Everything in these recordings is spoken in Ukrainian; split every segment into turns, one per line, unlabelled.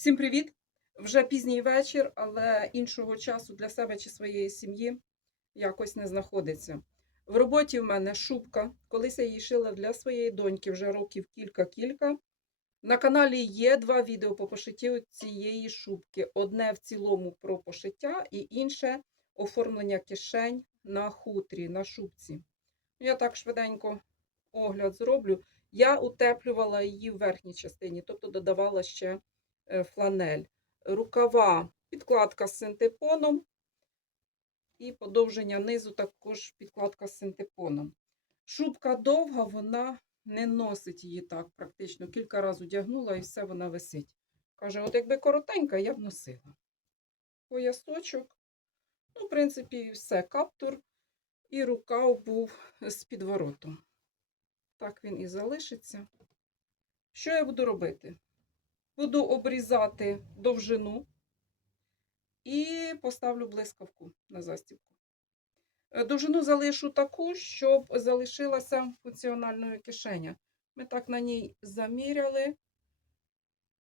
Всім привіт! Вже пізній вечір, але іншого часу для себе чи своєї сім'ї якось не знаходиться. В роботі в мене шубка. Колись я її шила для своєї доньки вже років кілька-кілька. На каналі є два відео по пошиттю цієї шубки. Одне в цілому про пошиття і інше оформлення кишень на хутрі, на шубці. Я так швиденько огляд зроблю. Я утеплювала її в верхній частині, тобто додавала ще фланель. Рукава, підкладка з синтепоном. І подовження низу також підкладка з синтепоном. Шубка довга, вона не носить її так практично. Кілька разів одягнула і все вона висить. Каже, от якби коротенька, я б носила. Поясочок. Ну, в принципі, все. Каптур і рукав був з підворотом. Так він і залишиться. Що я буду робити? Буду обрізати довжину і поставлю блискавку на застібку. Е, Довжину залишу таку, щоб залишилася функціональною кишеня. Ми так на ній заміряли.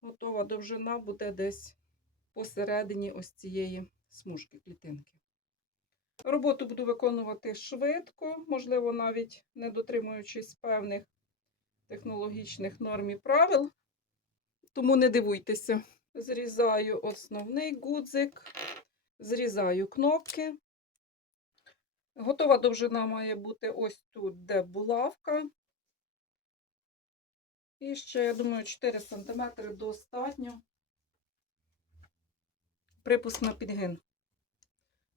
Готова довжина буде десь посередині ось цієї смужки клітинки. Роботу буду виконувати швидко, можливо, навіть не дотримуючись певних технологічних норм і правил. Тому не дивуйтеся. Зрізаю основний гудзик, зрізаю кнопки. Готова довжина має бути ось тут, де булавка. І ще, я думаю, 4 см достатньо. Припуск на підгин.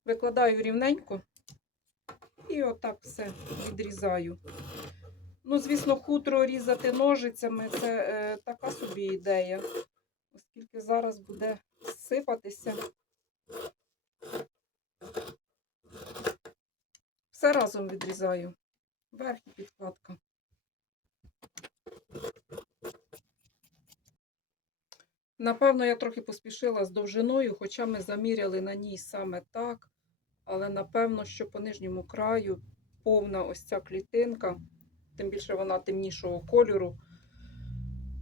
Викладаю рівненько і отак все відрізаю. Ну, звісно, хутро різати ножицями це е, така собі ідея, оскільки зараз буде сипатися. Все разом відрізаю. Верх і підкладка. Напевно, я трохи поспішила з довжиною, хоча ми заміряли на ній саме так. Але напевно, що по нижньому краю повна ось ця клітинка, тим більше вона темнішого кольору.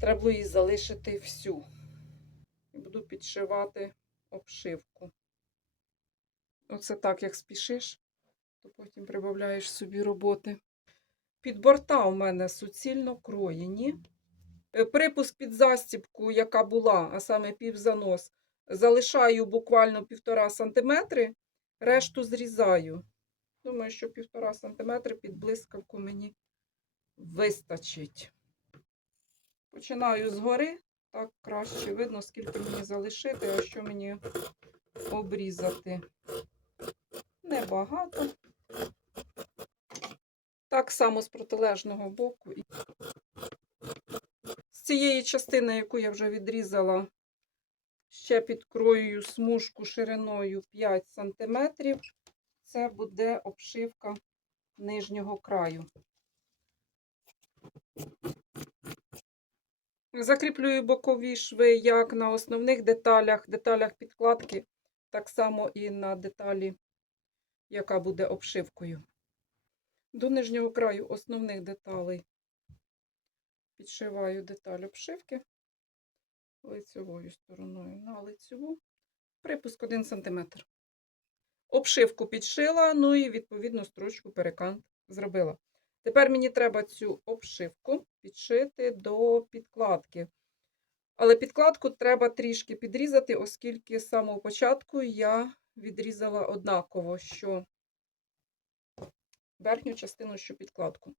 Треба було її залишити всю. Буду підшивати обшивку. Оце так, як спішиш, то потім прибавляєш собі роботи. Під борта у мене суцільно кроєні. Е, Припуск під застібку, яка була, а саме півзанос, залишаю буквально півтора сантиметри, решту зрізаю. Думаю, що півтора сантиметри під блискавку мені вистачить. Починаю згори, так краще видно, скільки мені залишити, а що мені обрізати. Небагато. Так само з протилежного боку. З цієї частини, яку я вже відрізала, ще підкроюю смужку шириною 5 см. Це буде обшивка нижнього краю. Закріплюю бокові шви як на основних деталях, деталях підкладки, так само і на деталі, яка буде обшивкою. До нижнього краю основних деталей підшиваю деталь обшивки лицевою стороною на лицеву, припуск 1 см. Обшивку підшила, ну і відповідно строчку перекант зробила. Тепер мені треба цю обшивку підшити до підкладки. Але підкладку треба трішки підрізати, оскільки з самого початку я відрізала однаково, що верхню частину, що підкладку.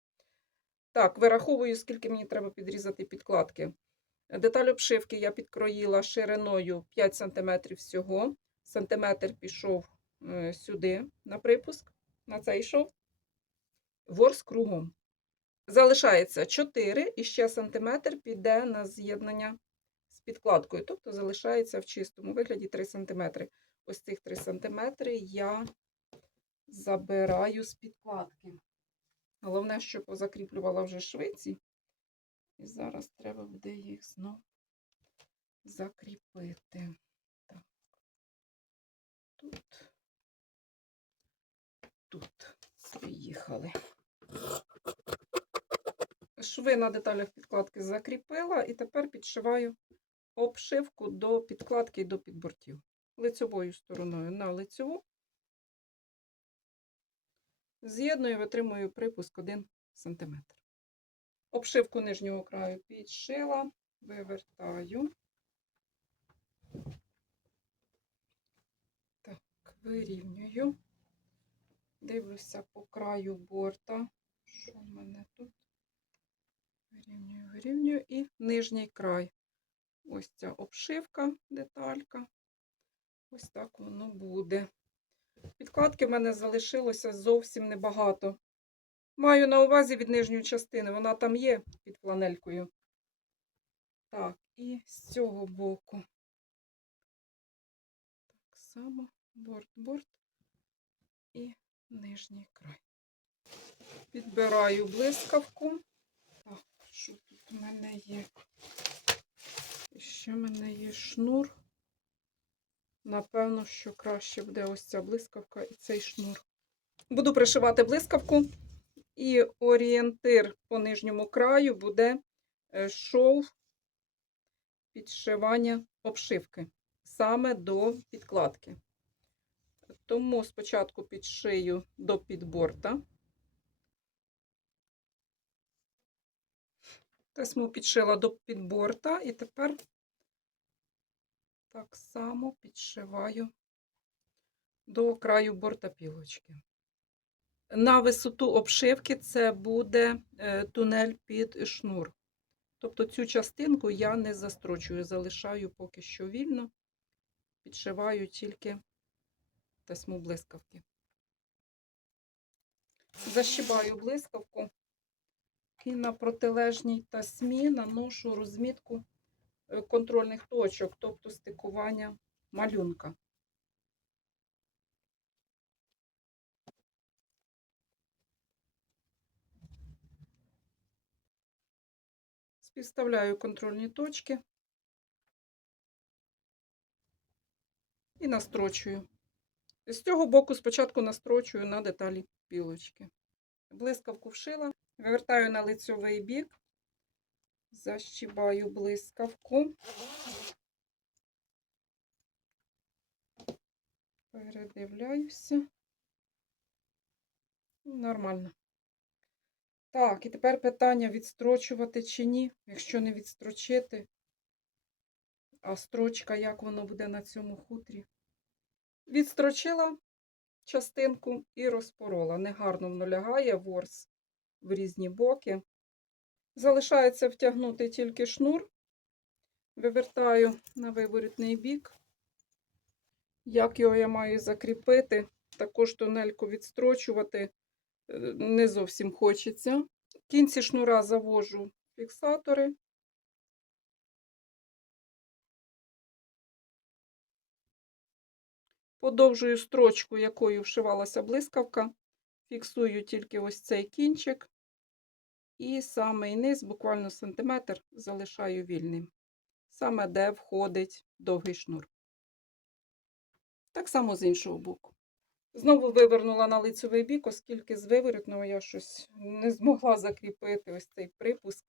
Так, вираховую, скільки мені треба підрізати підкладки. Деталь обшивки я підкроїла шириною 5 см всього. Сантиметр пішов е, сюди на припуск, на цей йшов. Ворс кругом. Залишається 4 і ще сантиметр піде на з'єднання з підкладкою. Тобто залишається в чистому вигляді 3 см. Ось цих 3 см я забираю з підкладки. Головне, що позакріплювала вже швиці. І зараз треба буде їх знов закріпити. Так. Тут, тут приїхали. Шви на деталях підкладки закріпила і тепер підшиваю обшивку до підкладки і до підбортів. Лицьовою стороною на лицьову. З'єдную, витримую припуск 1 см. Обшивку нижнього краю підшила, вивертаю. Так, вирівнюю. Дивлюся по краю борта. Що в мене тут? Вирівнюю, вирівнюю і нижній край. Ось ця обшивка, деталька. Ось так воно буде. Підкладки в мене залишилося зовсім небагато. Маю на увазі від нижньої частини, вона там є під фланелькою. Так, і з цього боку. Так само борт-борт і нижній край. Підбираю блискавку. Що тут у мене є? Ще в мене є шнур. Напевно, що краще буде ось ця блискавка і цей шнур. Буду пришивати блискавку, і орієнтир по нижньому краю буде е, шов підшивання обшивки саме до підкладки. Тому спочатку підшию до підборта. Тесьму підшила до підборта і тепер так само підшиваю до краю борта пілочки. На висоту обшивки це буде е, тунель під шнур. Тобто цю частинку я не застрочую, залишаю поки що вільно, підшиваю тільки тесьму блискавки. Защибаю блискавку і на протилежній тасьмі наношу розмітку е, контрольних точок, тобто стикування малюнка. Співставляю контрольні точки і настрочую. З цього боку спочатку настрочую на деталі пілочки. Блискавку вшила, вивертаю на лицьовий бік, защібаю блискавку, передивляюся. Нормально. Так, і тепер питання відстрочувати чи ні. Якщо не відстрочити, а строчка, як воно буде на цьому хутрі. Відстрочила частинку і розпорола. Негарно воно лягає ворс в різні боки. Залишається втягнути тільки шнур, вивертаю на виворітний бік. Як його я маю закріпити, також тунельку відстрочувати е, не зовсім хочеться. В кінці шнура завожу фіксатори. Подовжую строчку, якою вшивалася блискавка, фіксую тільки ось цей кінчик, і самий низ, буквально сантиметр, залишаю вільним. Саме де входить довгий шнур. Так само з іншого боку. Знову вивернула на лицевий бік, оскільки з виворотного я щось не змогла закріпити ось цей припуск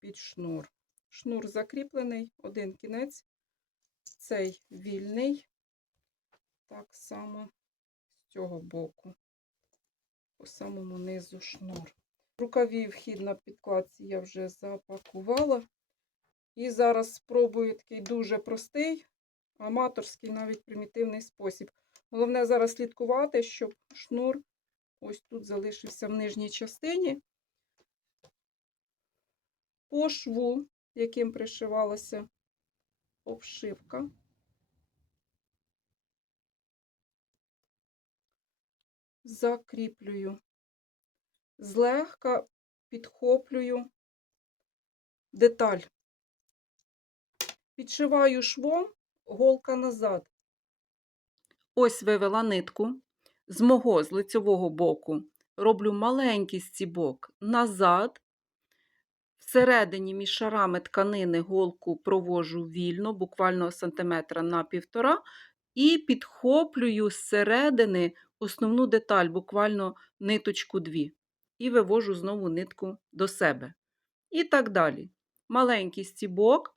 під шнур. Шнур закріплений, один кінець, цей вільний. Так само з цього боку, по самому низу шнур. Рукаві вхід на підкладці я вже запакувала. І зараз спробую такий дуже простий, аматорський, навіть примітивний спосіб. Головне зараз слідкувати, щоб шнур ось тут залишився в нижній частині. По шву, яким пришивалася обшивка. Закріплюю, злегка підхоплюю деталь. Підшиваю швом голка назад. Ось вивела нитку з мого з лицевого боку. Роблю маленький стібок назад. Всередині між шарами тканини голку провожу вільно, буквально сантиметра на півтора, і підхоплюю зсередини основну деталь, буквально ниточку дві, і вивожу знову нитку до себе. І так далі. Маленький стібок,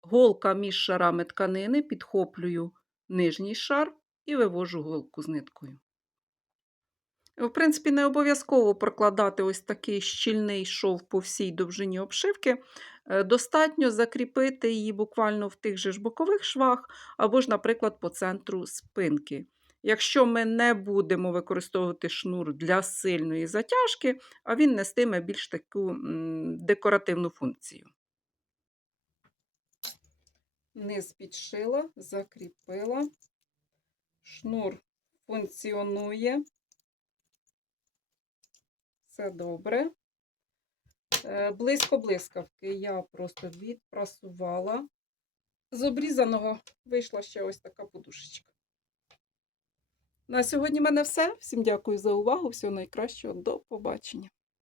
голка між шарами тканини, підхоплюю нижній шар і вивожу голку з ниткою. В принципі, не обов'язково прокладати ось такий щільний шов по всій довжині обшивки. Е, Достатньо закріпити її буквально в тих же ж бокових швах, або ж, наприклад, по центру спинки. Якщо ми не будемо використовувати шнур для сильної затяжки, а він нестиме більш таку декоративну функцію. Низ підшила, закріпила. Шнур функціонує. Все добре. Е, Близько блискавки я просто відпрасувала. З обрізаного вийшла ще ось така подушечка. На сьогодні в мене все. Всім дякую за увагу. Всього найкращого. До побачення.